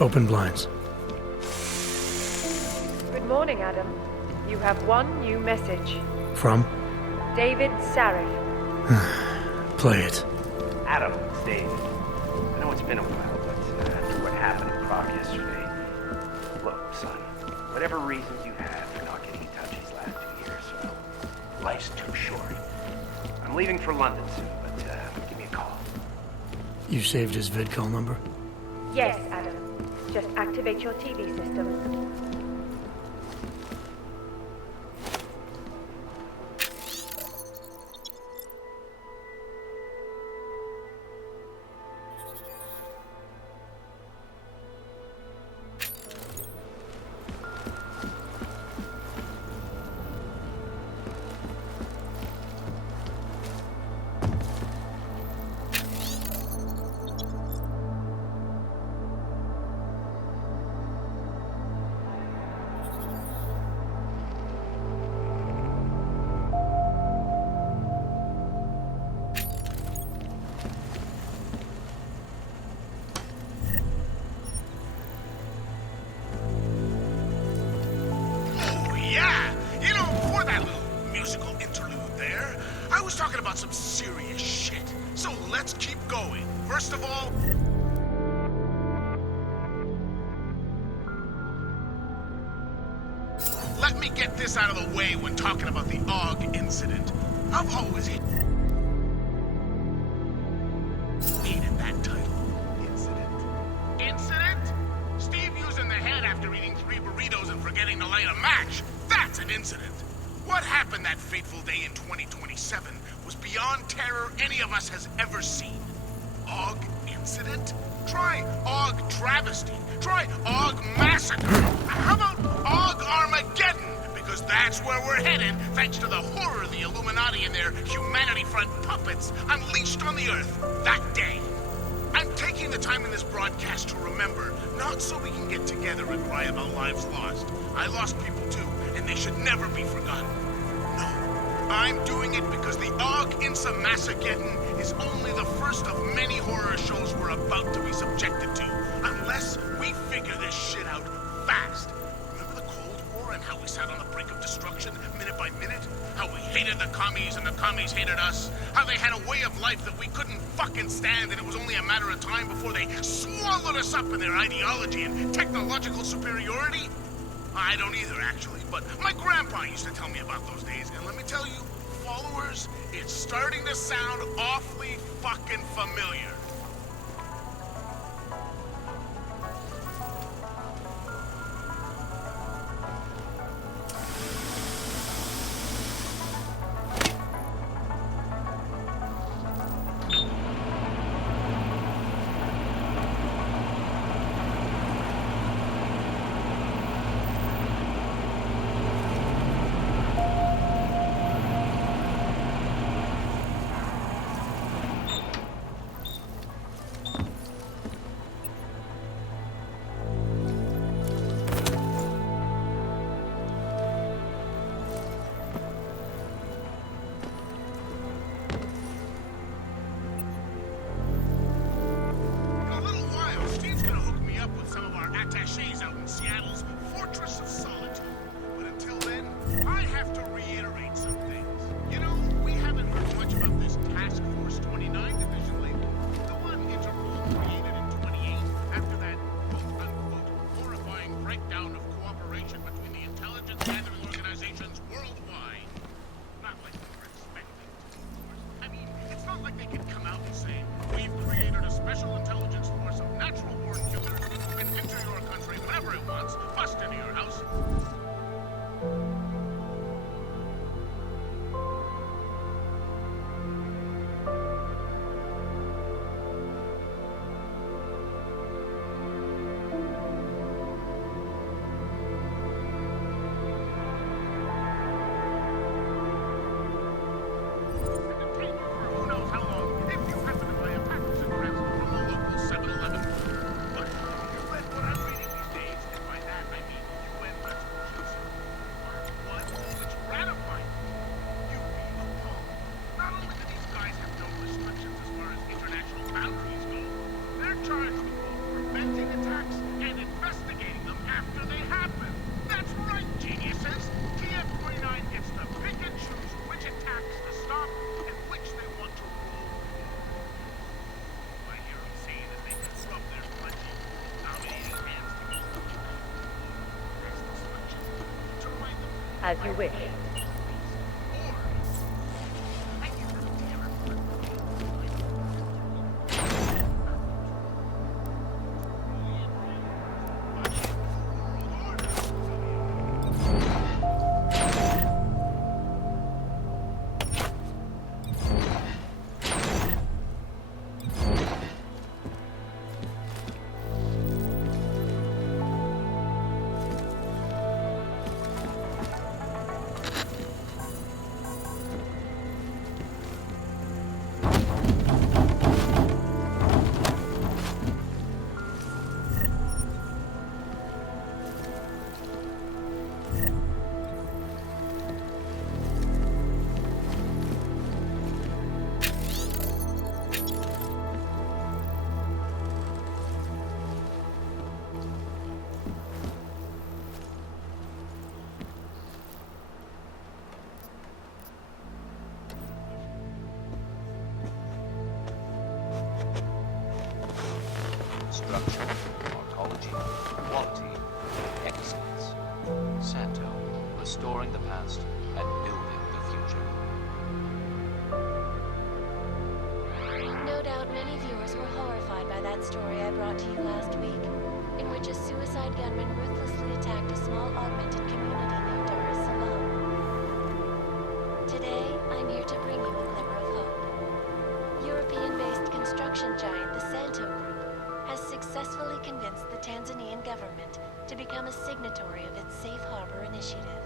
Open blinds. Good morning, Adam. You have one new message. From? David Sarif. Play it. Adam, it's Dave. I know it's been a while, but after what happened in Prague yesterday... Look, son, whatever reasons you have for not getting in touch these last 2 years, well, life's too short. I'm leaving for London soon, but give me a call. You saved his vidcall number? Yes, Adam. Just activate your TV system. Talking about some serious shit. So let's keep going. First of all... let me get this out of the way when talking about the AUG incident. I've always hated that title. Incident. Incident? Steve using the head after eating 3 burritos and forgetting to light a match. That's an incident. What happened that fateful day in 2027 was beyond terror any of us has ever seen. AUG incident? Try AUG travesty. Try AUG massacre. How about AUG Armageddon? Because that's where we're headed, thanks to the horror of the Illuminati and their Humanity Front puppets unleashed on the Earth that day. I'm taking the time in this broadcast to remember, not so we can get together and cry about lives lost. I lost people too, and they should never be forgotten. No, I'm doing it because the AUG Insa Massageddon is only the first of many horror shows we're about to be subjected to, unless we figure this shit out fast. Remember the Cold War and how we sat on the brink of destruction minute by minute? How we hated the commies and the commies hated us? How they had a way of life that we couldn't fucking stand, and it was only a matter of time before they swallowed us up in their ideology and technological superiority? I don't either, actually, but my grandpa used to tell me about those days, and let me tell you, followers, it's starting to sound awfully fucking familiar. As you wish. Structure, morphology, quality, excellence. Santo, restoring the past and building the future. No doubt many viewers were horrified by that story I brought to you last week, in which a suicide gunman ruthlessly attacked a small augmented community near Dar es Salaam. Today, I'm here to bring you a glimmer of hope. European-based construction giant the Santo Group has successfully convinced the Tanzanian government to become a signatory of its Safe Harbor initiative.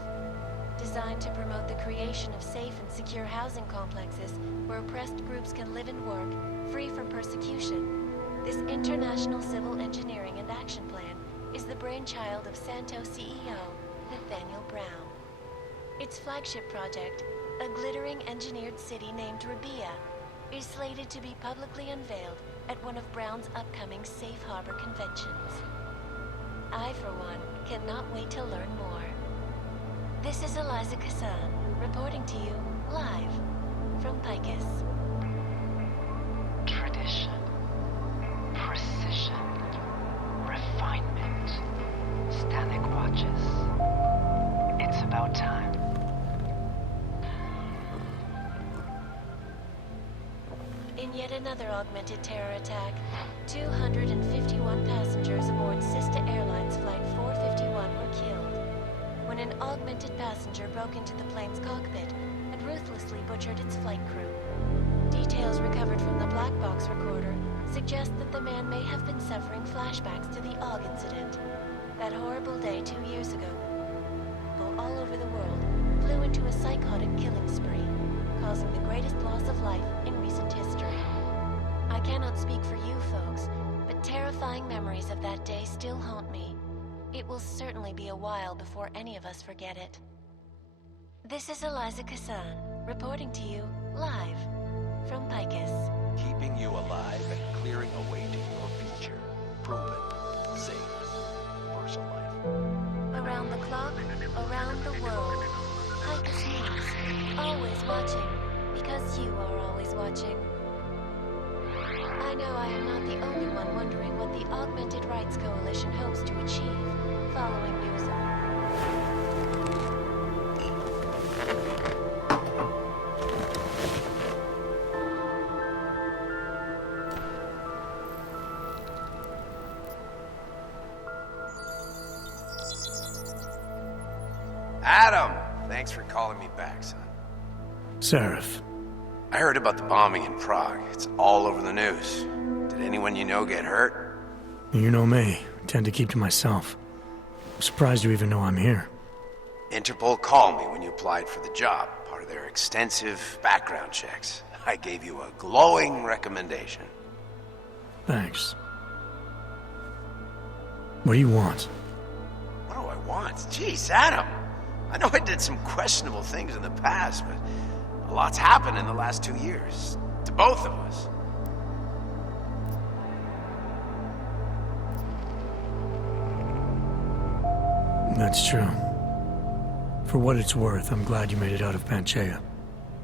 Designed to promote the creation of safe and secure housing complexes where oppressed groups can live and work free from persecution, this international civil engineering and action plan is the brainchild of Santo CEO Nathaniel Brown. Its flagship project, a glittering engineered city named Rabia, is slated to be publicly unveiled at one of Brown's upcoming Safe Harbor conventions. I, for one, cannot wait to learn more. This is Eliza Kassan, reporting to you live from Picus. Tradition, precision, refinement, static watches. It's about time. In yet another augmented terror attack, 251 passengers aboard Sista Airlines Flight 451 were killed when an augmented passenger broke into the plane's cockpit and ruthlessly butchered its flight crew. Details recovered from the black box recorder suggest that the man may have been suffering flashbacks to the AUG incident, that horrible day 2 years ago. People all over the world flew into a psychotic killing spree, causing the greatest loss of life in recent history. I cannot speak for you folks, but terrifying memories of that day still haunt me. It will certainly be a while before any of us forget it. This is Eliza Kassan, reporting to you live from Picus. Keeping you alive and clearing a way to your future. Proven. Safe. Personal life. Around the clock, around the world. Picus News. Always watching, because you are always watching. I know I am not the only one wondering what the Augmented Rights Coalition hopes to achieve following news of... Adam! Thanks for calling me back, son. Seraph. I heard about the bombing in Prague. It's all over the news. Did anyone you know get hurt? You know me. I tend to keep to myself. I'm surprised you even know I'm here. Interpol called me when you applied for the job, part of their extensive background checks. I gave you a glowing recommendation. Thanks. What do you want? What do I want? Jeez, Adam! I know I did some questionable things in the past, but a lot's happened in the last 2 years. To both of us. That's true. For what it's worth, I'm glad you made it out of Panchaea.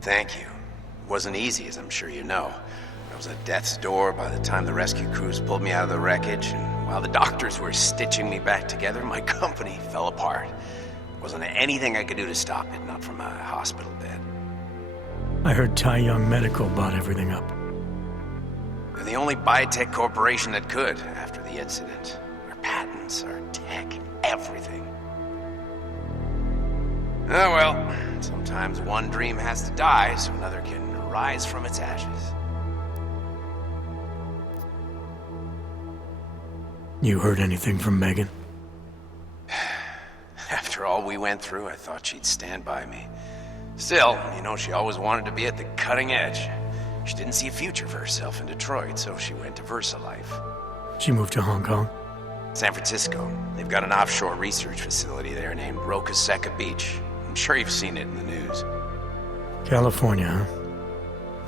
Thank you. It wasn't easy, as I'm sure you know. I was at death's door by the time the rescue crews pulled me out of the wreckage, and while the doctors were stitching me back together, my company fell apart. Wasn't anything I could do to stop it, not from a hospital bed. I heard Tai Young Medical bought everything up. They're the only biotech corporation that could after the incident. Our patents, our tech, everything. Oh well, sometimes one dream has to die so another can rise from its ashes. You heard anything from Megan? After all we went through, I thought she'd stand by me. Still, you know, she always wanted to be at the cutting edge. She didn't see a future for herself in Detroit, so she went to VersaLife. She moved to Hong Kong? San Francisco. They've got an offshore research facility there named Rocaseca Beach. I'm sure you've seen it in the news. California, huh?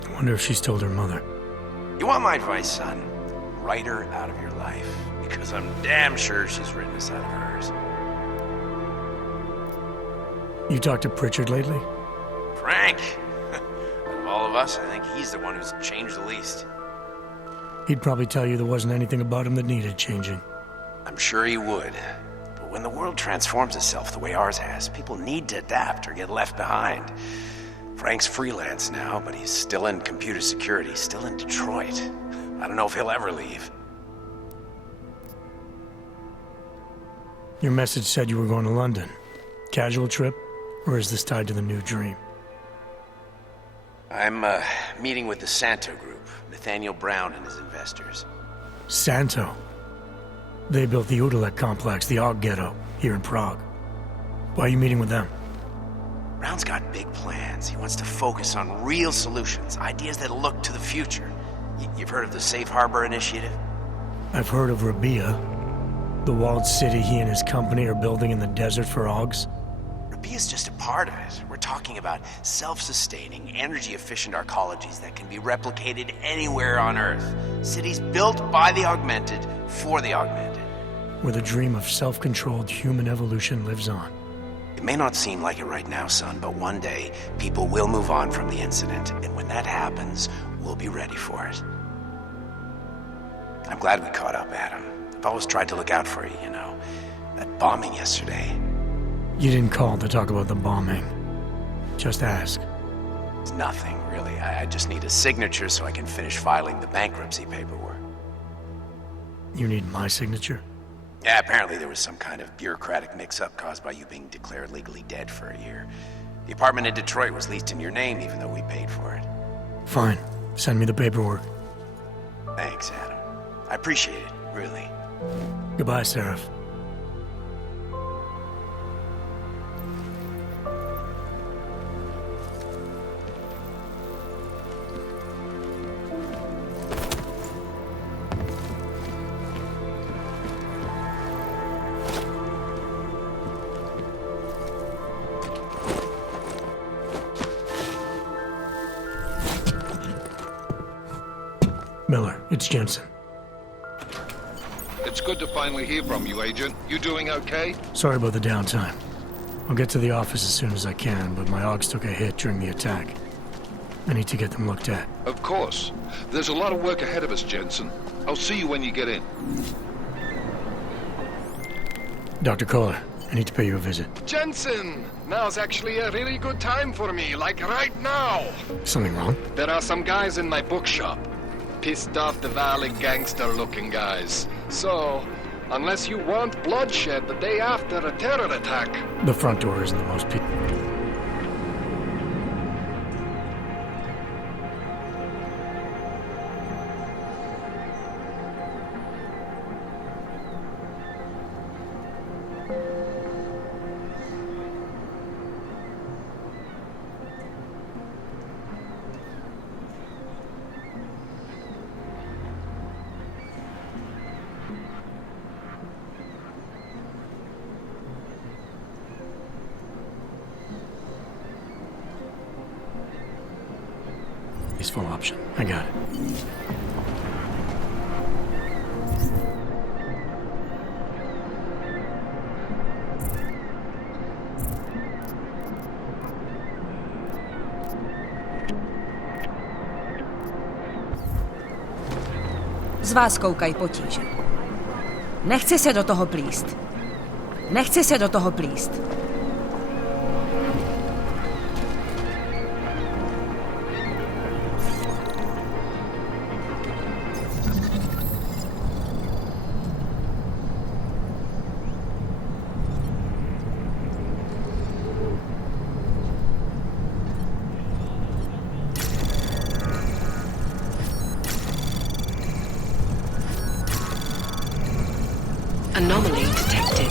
I wonder if she's told her mother. You want my advice, son? Write her out of your life. Because I'm damn sure she's written us out of hers. You talked to Pritchard lately? Frank! Out of all of us, I think he's the one who's changed the least. He'd probably tell you there wasn't anything about him that needed changing. I'm sure he would. But when the world transforms itself the way ours has, people need to adapt or get left behind. Frank's freelance now, but he's still in computer security, still in Detroit. I don't know if he'll ever leave. Your message said you were going to London. Casual trip? Or is this tied to the new dream? I'm, meeting with the Santo Group, Nathaniel Brown and his investors. Santo? They built the Udalek complex, the Aug ghetto, here in Prague. Why are you meeting with them? Brown's got big plans. He wants to focus on real solutions, ideas that look to the future. You've heard of the Safe Harbor Initiative? I've heard of Rabia, the walled city he and his company are building in the desert for Augs. Rabia's just a part of it. We're talking about self-sustaining, energy-efficient arcologies that can be replicated anywhere on Earth. Cities built by the augmented, for the augmented. Where the dream of self-controlled human evolution lives on. It may not seem like it right now, son, but one day, people will move on from the incident, and when that happens, we'll be ready for it. I'm glad we caught up, Adam. I've always tried to look out for you, you know. That bombing yesterday. You didn't call to talk about the bombing. Just ask. It's nothing, really. I just need a signature so I can finish filing the bankruptcy paperwork. You need my signature? Yeah, apparently there was some kind of bureaucratic mix-up caused by you being declared legally dead for a year. The apartment in Detroit was leased in your name even though we paid for it. Fine. Send me the paperwork. Thanks, Adam. I appreciate it, really. Goodbye, Seraph. Miller, it's Jensen. It's good to finally hear from you, Agent. You doing okay? Sorry about the downtime. I'll get to the office as soon as I can, but my Augs took a hit during the attack. I need to get them looked at. Of course. There's a lot of work ahead of us, Jensen. I'll see you when you get in. Dr. Kohler, I need to pay you a visit. Jensen! Now's actually a really good time for me, like right now! Something wrong? There are some guys in my bookshop. Pissed off the Valley gangster-looking guys. So, unless you want bloodshed the day after a terror attack... The front door isn't the most people. Full option. I got it. Z vás koukají potíže. Nechci se do toho plíst. Nechci se do toho plíst. Anomaly detected.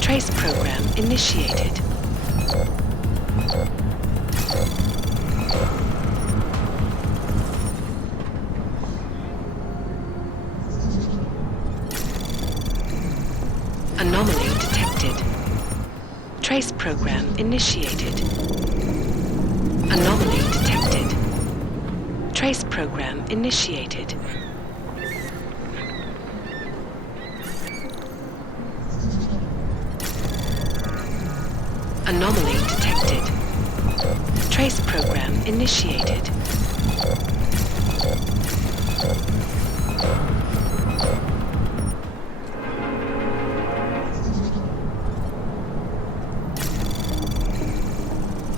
Trace program initiated. Anomaly detected. Trace program initiated. Anomaly detected. Trace program initiated. Anomaly detected. Trace program initiated.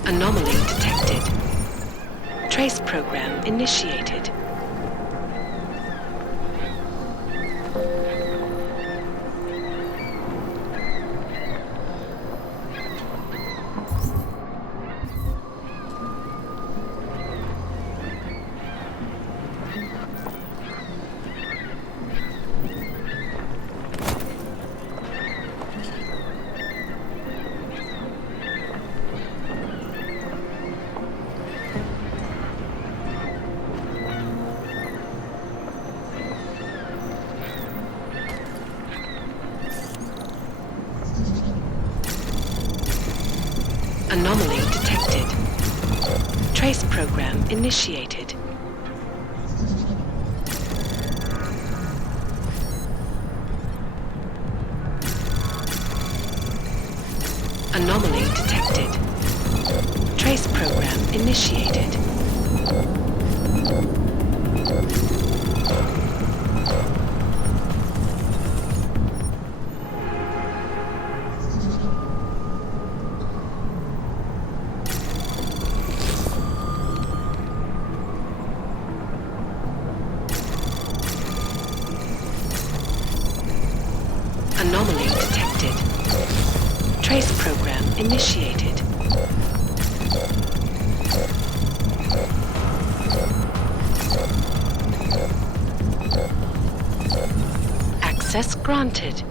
Anomaly detected. Trace program initiated. Anomaly detected. Trace program initiated. Anomaly detected. Trace program initiated. Anomaly detected. Trace program initiated. Access granted.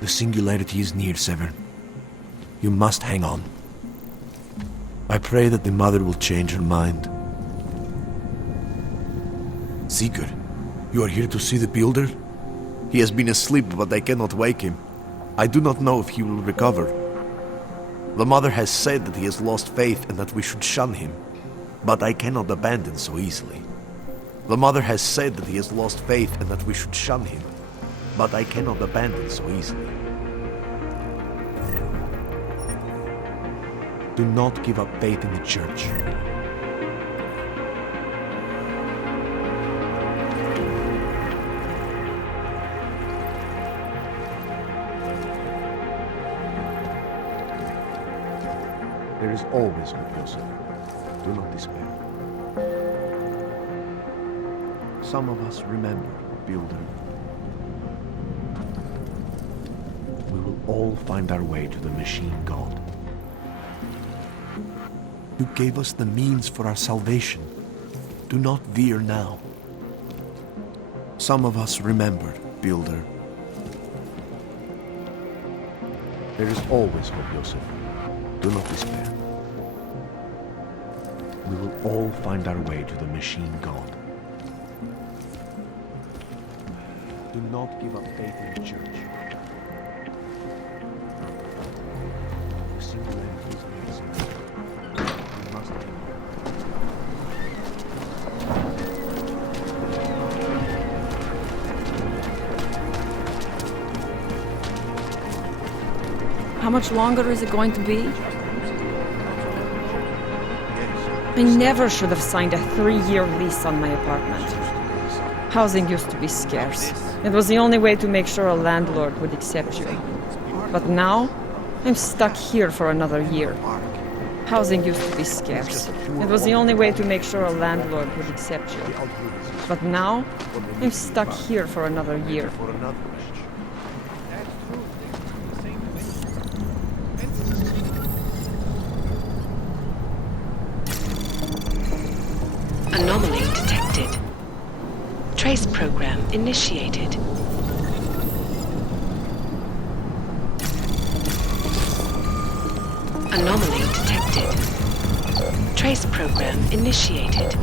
The singularity is near, Sever. You must hang on. I pray that the mother will change her mind. Seeker, you are here to see the builder? He has been asleep, but I cannot wake him. I do not know if he will recover. The mother has said that he has lost faith and that we should shun him, but I cannot abandon so easily. The mother has said that he has lost faith and that we should shun him, but I cannot abandon so easily. Do not give up faith in the church. There is always hope, Joseph. Do not despair. Some of us remember, Builder. We will all find our way to the machine god. You gave us the means for our salvation. Do not veer now. Some of us remembered, Builder. There is always hope, Joseph. Do not despair. We will all find our way to the machine god. Do not give up faith in the church. The singularity is amazing. We must be. How much longer is it going to be? I never should have signed a 3-year lease on my apartment. Housing used to be scarce. It was the only way to make sure a landlord would accept you. But now, I'm stuck here for another year. Housing used to be scarce. It was the only way to make sure a landlord would accept you. But now, I'm stuck here for another year. Anomaly detected. Trace program initiated. Anomaly detected. Trace program initiated.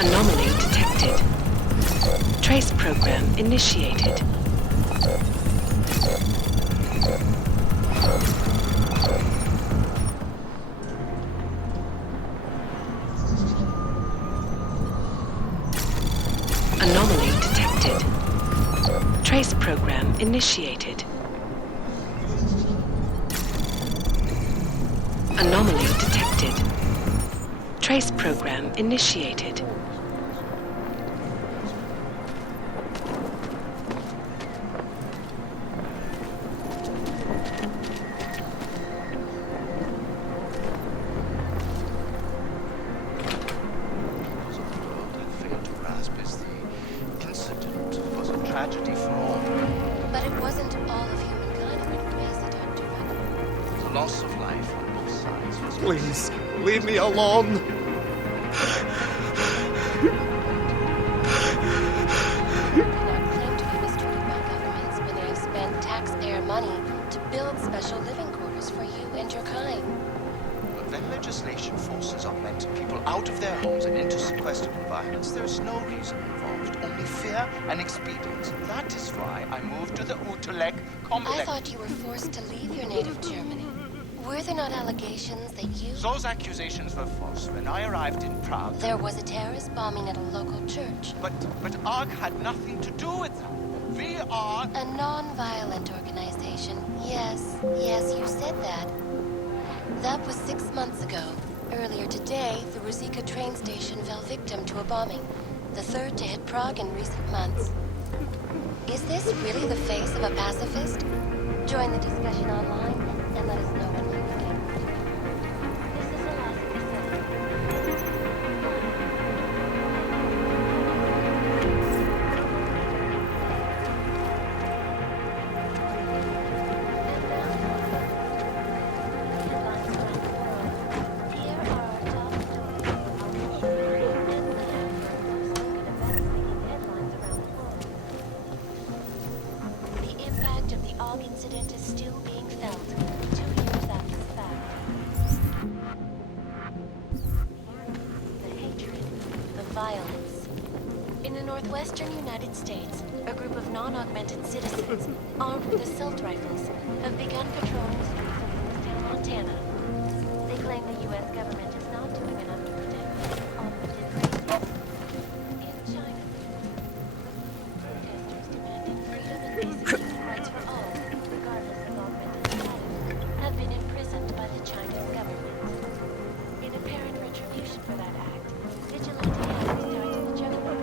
Anomaly detected. Trace program initiated. Anomaly detected. Trace program initiated. Anomaly detected. Trace program initiated. Tragedy for all. But it wasn't all of humankind who went crazy, Dr. Rudd. The loss of life on both sides was... Please, leave me alone. Do not claim to be mistreated by governments when they have spent taxpayer money to build special living quarters for you and your kind. But when legislation forces augmented people out of their homes and into sequestered environments, there's no reason involved, only fear and expedience. That is why I moved to the Utrecht complex. I thought you were forced to leave your native Germany. Were there not allegations that you... Those accusations were false. When I arrived in Prague... There was a terrorist bombing at a local church. But ARG had nothing to do with that. We are... A non-violent organization. Yes, you said that. That was 6 months ago. Earlier today, the Ruzicka train station fell victim to a bombing. The third to hit Prague in recent months. Is this really the face of a pacifist? Join the discussion online and let us know when you think. This is Alaska 7. Incident is still being felt 2 years after the fact. The hatred, the violence. In the northwestern United States, a group of non-augmented citizens, armed with assault rifles, have begun patrolling the streets of Lewistown, Montana. They claim the U.S. government is not doing enough to protect augmented races. In China, protesters demanding freedom and basic human rights for all, regardless of augmented status, have been imprisoned by the Chinese government. In apparent retribution for that act, vigilante gangs started the jungle.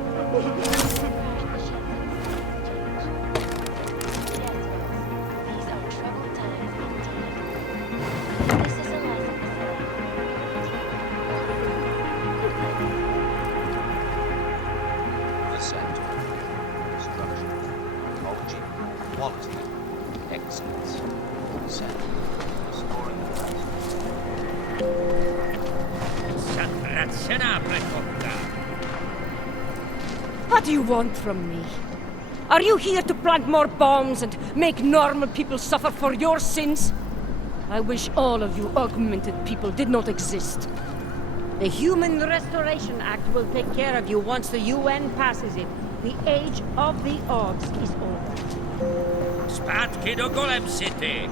Yes, folks, these are troubled times indeed. This is Alaska 7. The center. Structure. Quality. Quality. Excellence. Set. Scoring the What do you want from me? Are you here to plant more bombs and make normal people suffer for your sins? I wish all of you augmented people did not exist. The Human Restoration Act will take care of you once the UN passes it. The age of the Augs is over. Zpátky do Golem City!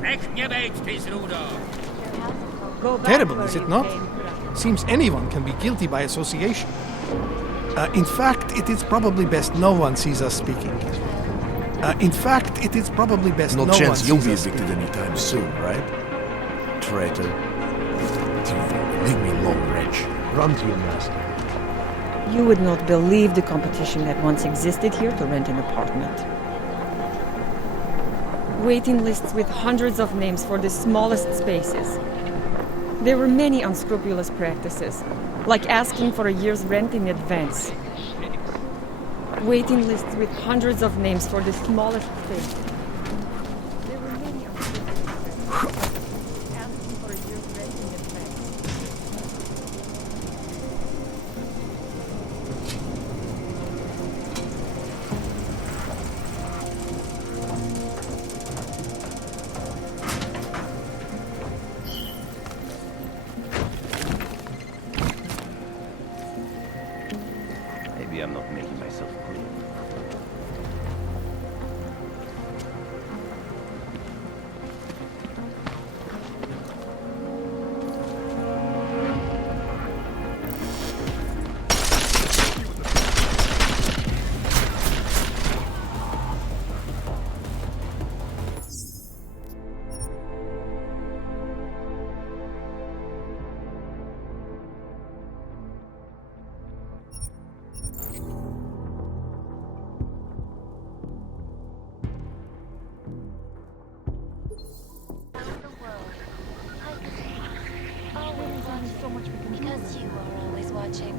Nech mě bejt, ty zrůdo! Terrible, is it not? Seems anyone can be guilty by association. In fact, it is probably best no one sees us speaking. No chance you'll be evicted anytime soon, right? Traitor. Leave me alone, wretch. Run to your master. You would not believe the competition that once existed here to rent an apartment. Waiting lists with hundreds of names for the smallest spaces. There were many unscrupulous practices, like asking for a year's rent in advance. Waiting lists with hundreds of names for the smallest spaces. There were many unscrupulous practices, like asking for a year's rent in advance. watching. Because you are always watching.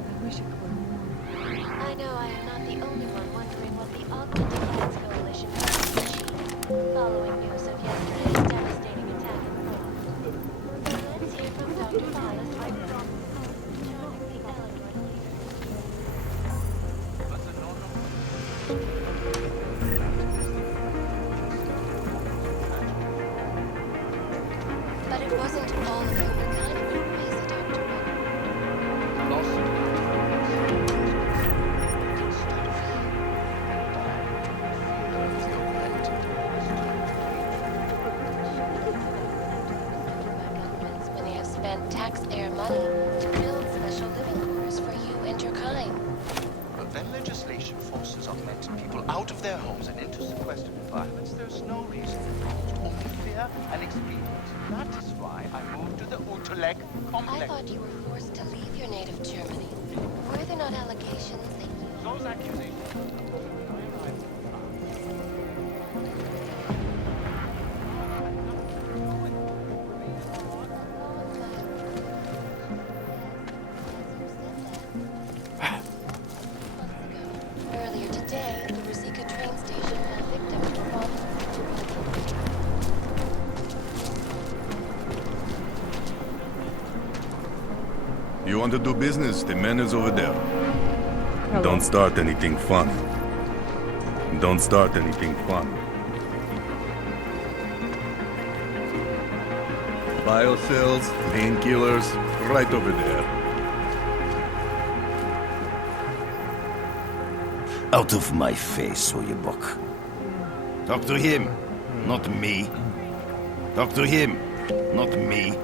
I know I am not the only one wondering what the Augmented Lands Coalition has achieved following news of yesterday's devastating attack in Prague. Let's hear from Dr. Wallace right now. But it wasn't all of humankind who went crazy, Dr. When they have spent taxpayer money to build special living quarters for you and your kind. But when legislation forces augmented people out of their homes and into sequestered environments, there's no reason involved, only fear and experience. That is why I moved to the Utelek complex. I thought you were forced to leave your native Germany. Were there not allegations that you... Those accusations... Earlier today, the Ruzicka train station fell victim to a bomb. You want to do business? The man is over there. Hello. Don't start anything fun. Don't start anything fun. Biocells, painkillers, right over there. Out of my face, Oyebok. Talk to him, not me. Talk to him, not me.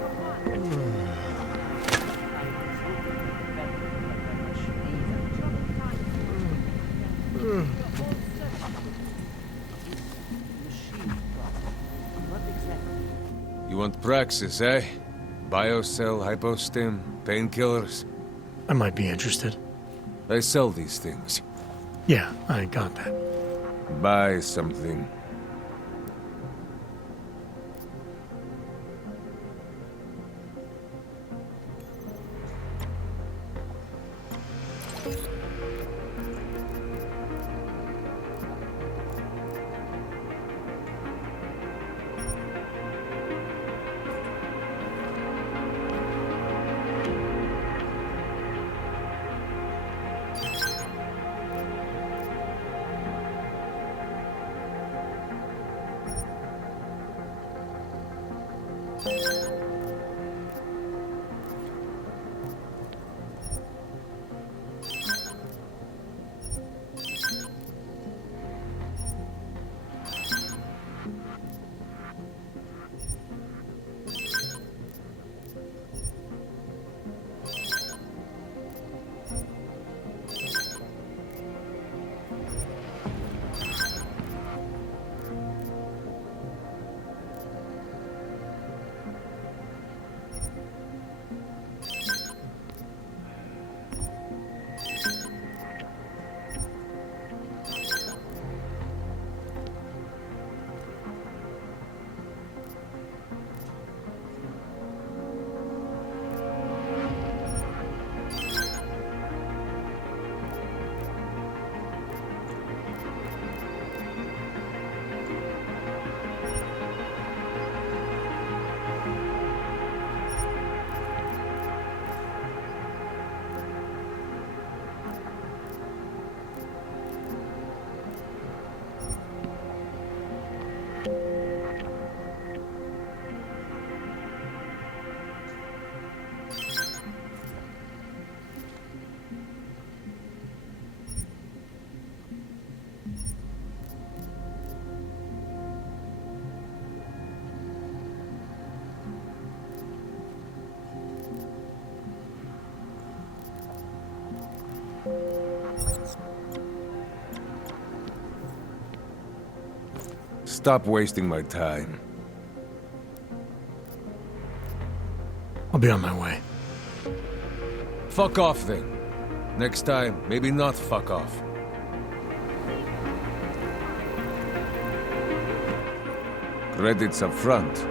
You want praxis, eh? Biocell, hypostim, painkillers? I might be interested. I sell these things. Yeah, I got that. Buy something. Stop wasting my time. I'll be on my way. Fuck off then. Next time, maybe not fuck off. Credits up front.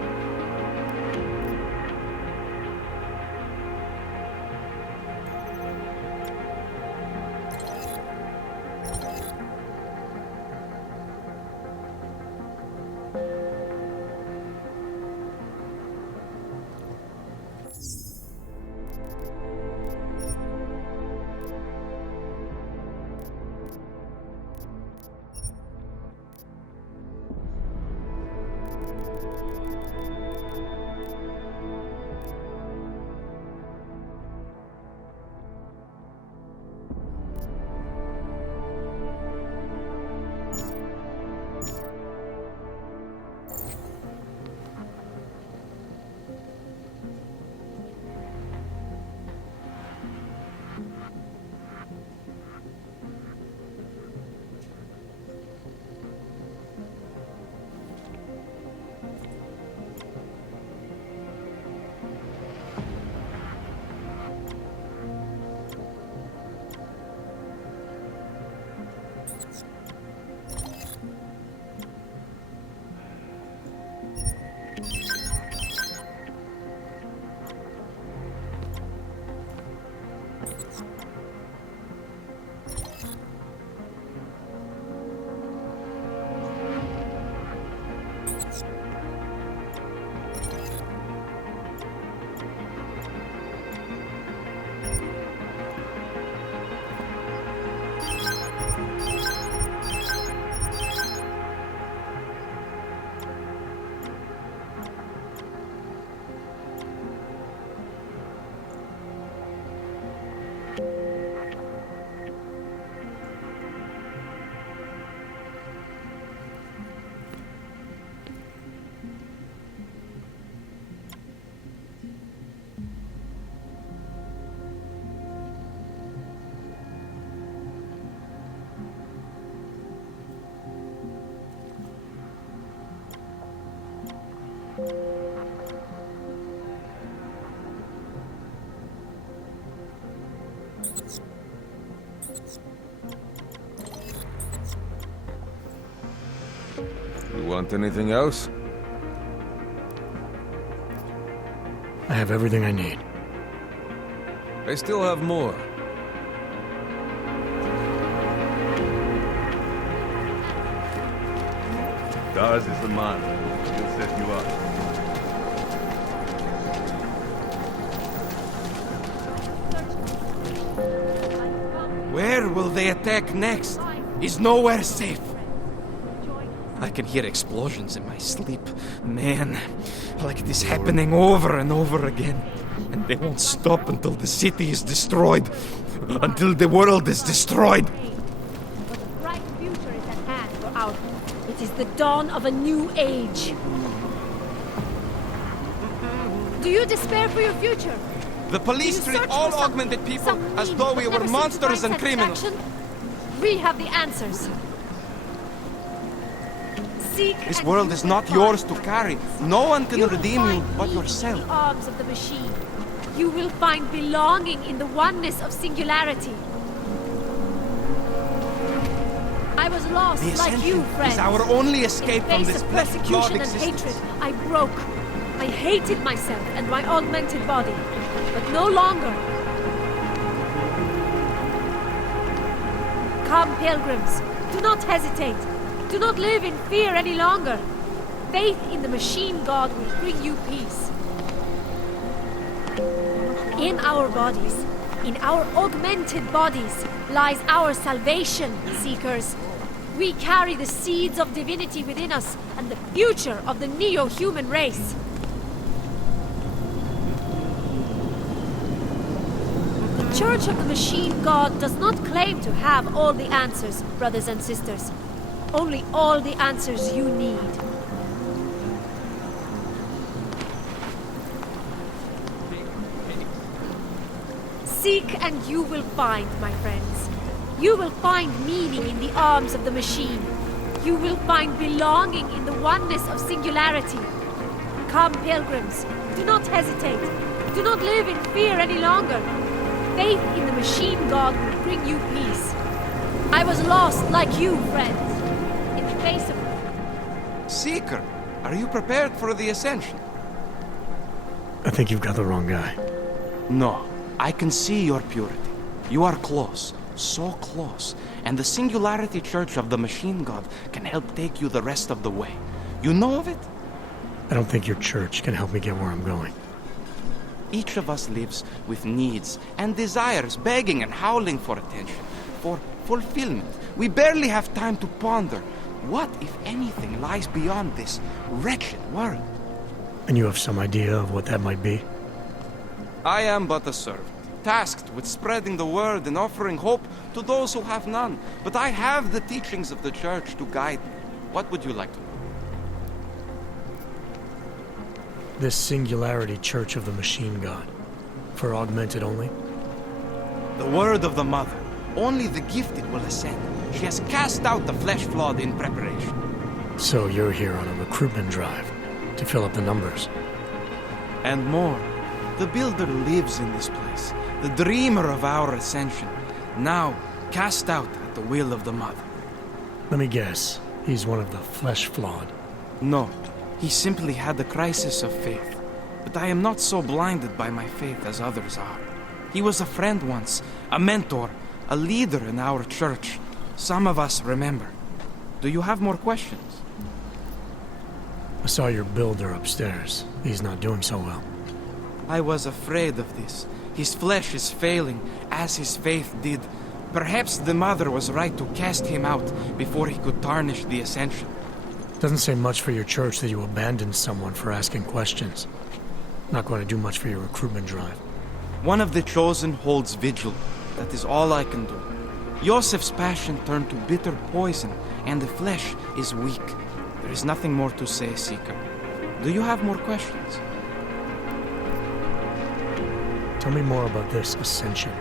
You want anything else? I have everything I need. I still have more. Daz is the man. He'll set you up. Where will they attack next? Is nowhere safe. I can hear explosions in my sleep. Man, like it is happening over and over again. And they won't stop until the city is destroyed. Until the world is destroyed. But a bright future is at hand for our... It is the dawn of a new age. Do you despair for your future? The police treat all augmented people as though we were monsters and criminals. We have the answers. Seek This world is not yours to carry. No one can redeem you but yourself. in the arms of the machine. You will find belonging in the oneness of singularity. I was lost The like you, Ascension friends. is our only escape In from face this of flawed persecution and existence. hatred, I broke. I hated myself and my augmented body, but no longer. Come, pilgrims, do not hesitate. Do not live in fear any longer. Faith in the machine god will bring you peace. In our bodies, in our augmented bodies, lies our salvation, seekers. We carry the seeds of divinity within us and the future of the neo-human race. The Church of the Machine God does not claim to have all the answers, brothers and sisters. Only all the answers you need. Seek and you will find, my friends. You will find meaning in the arms of the machine. You will find belonging in the oneness of singularity. Come, pilgrims, do not hesitate. Do not live in fear any longer. Faith in the machine god will bring you peace. I was lost like you, friends. In the face of... Seeker, are you prepared for the Ascension? I think you've got the wrong guy. No, I can see your purity. You are close, so close, and the Singularity Church of the Machine God can help take you the rest of the way. You know of it? I don't think your church can help me get where I'm going. Each of us lives with needs and desires, begging and howling for attention, for fulfillment. We barely have time to ponder. What, if anything, lies beyond this wretched world? And you have some idea of what that might be? I am but a servant, tasked with spreading the word and offering hope to those who have none. But I have the teachings of the Church to guide me. What would you like to know? This Singularity Church of the Machine God. For augmented only? The word of the Mother. Only the gifted will ascend. She has cast out the flesh-flawed in preparation. So you're here on a recruitment drive, to fill up the numbers. And more. The Builder lives in this place, the dreamer of our ascension, now cast out at the will of the Mother. Let me guess, he's one of the flesh-flawed. No, he simply had a crisis of faith. But I am not so blinded by my faith as others are. He was a friend once, a mentor, a leader in our church. Some of us remember. Do you have more questions? I saw your builder upstairs. He's not doing so well. I was afraid of this. His flesh is failing, as his faith did. Perhaps the Mother was right to cast him out before he could tarnish the ascension. Doesn't say much for your church that you abandoned someone for asking questions. Not going to do much for your recruitment drive. One of the chosen holds vigil. That is all I can do. Yosef's passion turned to bitter poison, and the flesh is weak. There is nothing more to say, Seeker. Do you have more questions? Tell me more about this ascension.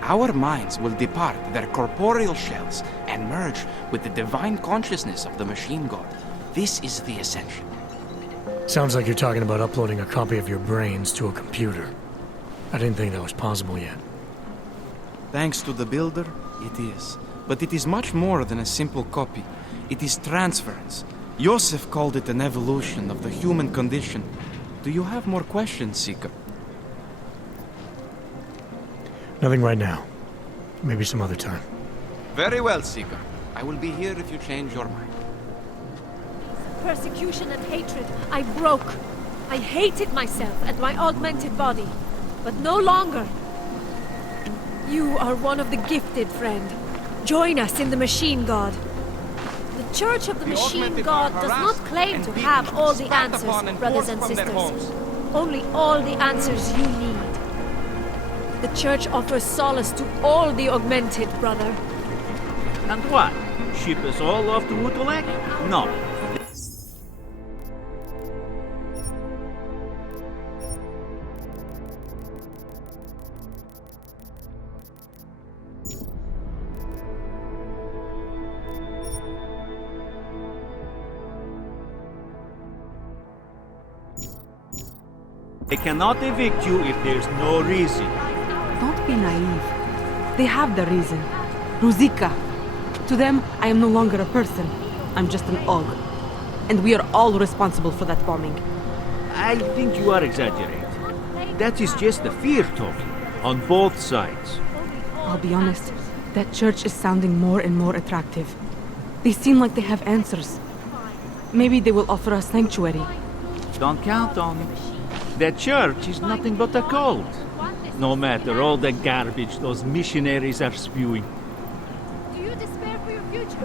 Our minds will depart their corporeal shells and merge with the divine consciousness of the machine god. This is the ascension. Sounds like you're talking about uploading a copy of your brains to a computer. I didn't think that was possible yet. Thanks to the Builder, it is. But it is much more than a simple copy. It is transference. Yosef called it an evolution of the human condition. Do you have more questions, Seeker? Nothing right now. Maybe some other time. Very well, Seeker. I will be here if you change your mind. Persecution and hatred, I broke. I hated myself and my augmented body. But no longer. You are one of the gifted, friend. Join us in the Machine God. The Church of the Machine God does not claim to have all the answers, brothers and sisters. Only all the answers you need. The Church offers solace to all the augmented, brother. And what? Ship us all off to Utulek? No. They cannot evict you if there's no reason. Don't be naive. They have the reason. Ruzika. To them, I am no longer a person. I'm just an Og. And we are all responsible for that bombing. I think you are exaggerating. That is just the fear talking, on both sides. I'll be honest, that church is sounding more and more attractive. They seem like they have answers. Maybe they will offer us sanctuary. Don't count on it. That church is nothing but a cult. No matter all the garbage those missionaries are spewing. Do you despair for your future?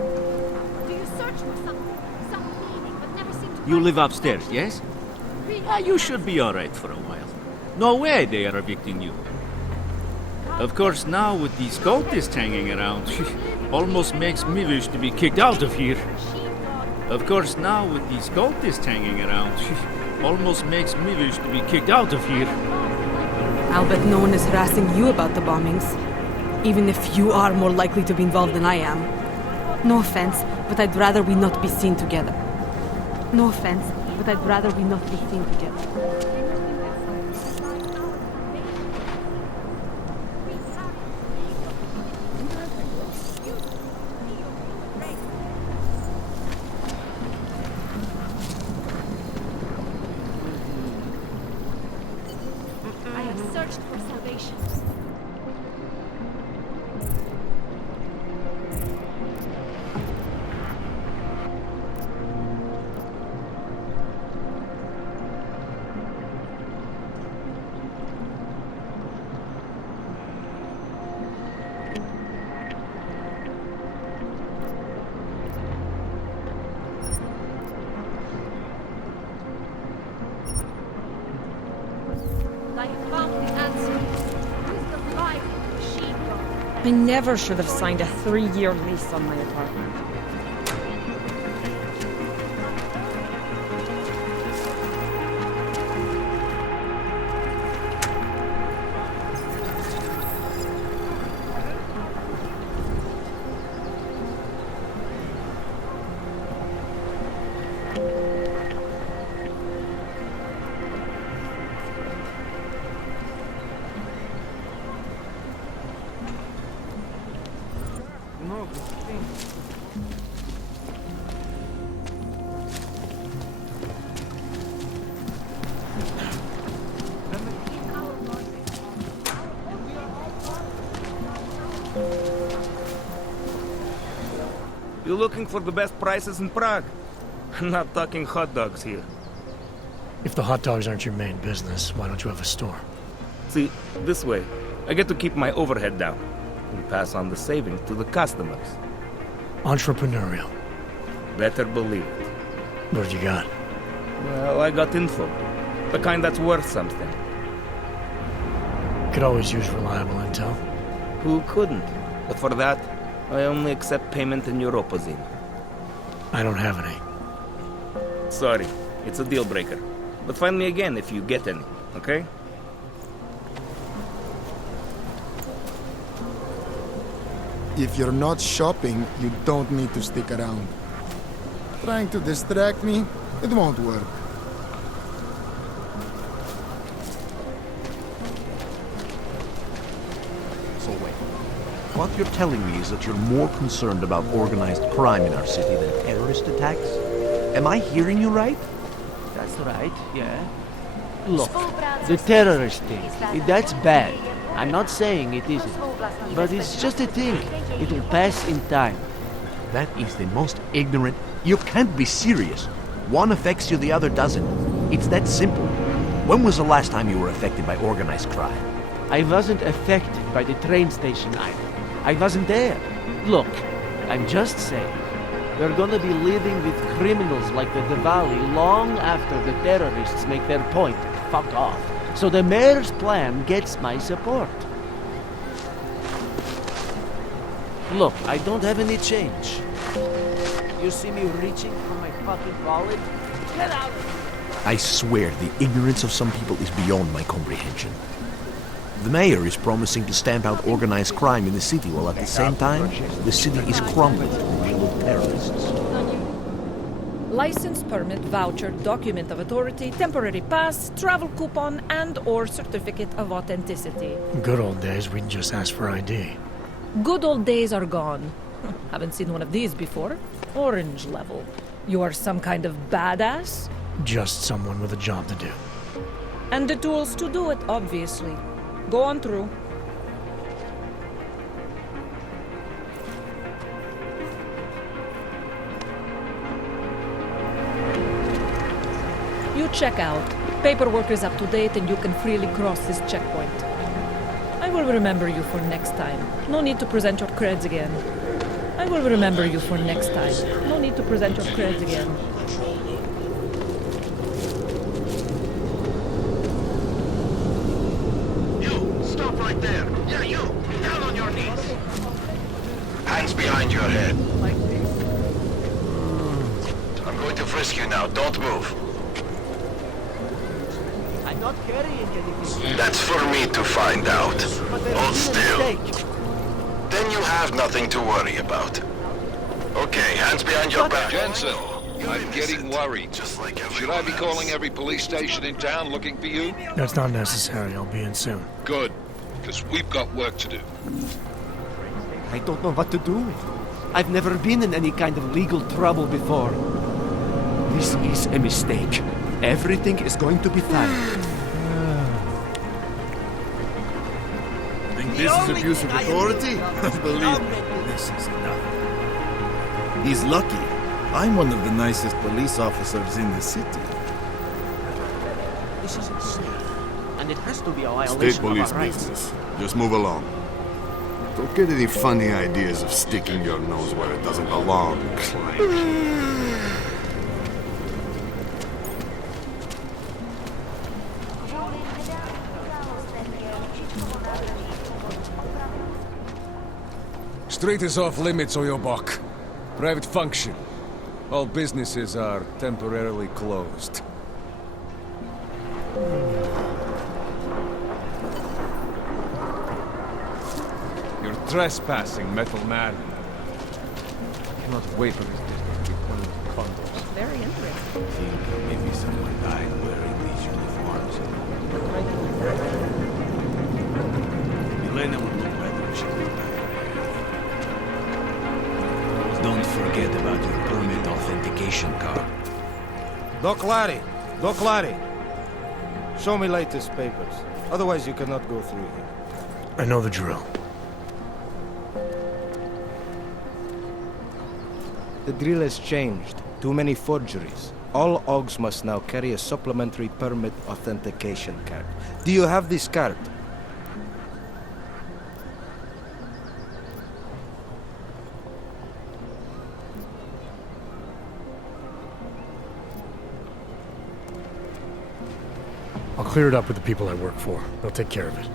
Do you search for some meaning but never seem to You live upstairs, yes? You should be alright for a while. No way they are evicting you. Of course, now with these cultists hanging around, almost makes me wish to be kicked out of here. Of course, now with these cultists hanging around, almost makes me wish to be kicked out of here. I'll bet no one is harassing you about the bombings. Even if you are more likely to be involved than I am. No offense, but I'd rather we not be seen together. No offense, but I'd rather we not be seen together. I have searched for salvation. I never should have signed a 3-year lease on my apartment. You looking for the best prices in Prague? I'm not talking hot dogs here. If the hot dogs aren't your main business, why don't you have a store? See, this way, I get to keep my overhead down and pass on the savings to the customers. Entrepreneurial. Better believe it. What you got? Well, I got info. The kind that's worth something. Could always use reliable intel. Who couldn't? But for that, I only accept payment in Europozine. I don't have any. Sorry, it's a deal breaker. But find me again if you get any, okay? If you're not shopping, you don't need to stick around. Trying to distract me, it won't work. So wait. What you're telling me is that you're more concerned about organized crime in our city than terrorist attacks? Am I hearing you right? That's right, yeah. Look, the terrorist thing, that's bad. I'm not saying it isn't. But it's just a thing. It will pass in time. That is the most ignorant... You can't be serious. One affects you, the other doesn't. It's that simple. When was the last time you were affected by organized crime? I wasn't affected by the train station either. I wasn't there. Look, I'm just saying. We're gonna be living with criminals like the Diwali long after the terrorists make their point and fuck off. So the mayor's plan gets my support. Look, I don't have any change. You see me reaching for my fucking wallet? Get out of here! I swear the ignorance of some people is beyond my comprehension. The mayor is promising to stamp out organized crime in the city, while at the same time, the city is crumbling with terrorists. License, permit, voucher, document of authority, temporary pass, travel coupon, and/or certificate of authenticity. Good old days, we'd just ask for ID. Good old days are gone. Haven't seen one of these before. Orange level. You are some kind of badass? Just someone with a job to do. And the tools to do it, obviously. Go on through. You check out. Paperwork is up to date and you can freely cross this checkpoint. I will remember you for next time. No need to present your creds again. I will remember you for next time. No need to present your creds again. You, stop right there. Yeah, you, down on your knees. Hands behind your head. I'm going to frisk you now. Don't move. I'm not carrying anything. That's for me to find out. Hold still. Then you have nothing to worry about. Okay, hands behind your back. Jensen, I'm getting worried. Should I be calling every police station in town looking for you? That's not necessary. I'll be in soon. Good, because we've got work to do. I don't know what to do. I've never been in any kind of legal trouble before. This is a mistake. Everything is going to be fine. Think this is abuse of authority? Believe me, this is enough. He's lucky. I'm one of the nicest police officers in the city. This is insane. And it has to be a violation State police of our rights. business. Just move along. Don't get any funny ideas of sticking your nose where it doesn't belong, client. Street is off limits, Oyobok. Private function. All businesses are temporarily closed. You're trespassing, Metal Man. I cannot wait for this district to be full of bundles. Very interesting. I think maybe someone died wearing these uniforms. Elena would look better if she looked back. Don't forget about your permit authentication card. Doc Larry! Show me latest papers. Otherwise you cannot go through here. I know the drill. The drill has changed. Too many forgeries. All AUGs must now carry a supplementary permit authentication card. Do you have this card? I'll clear it up with the people I work for. They'll take care of it.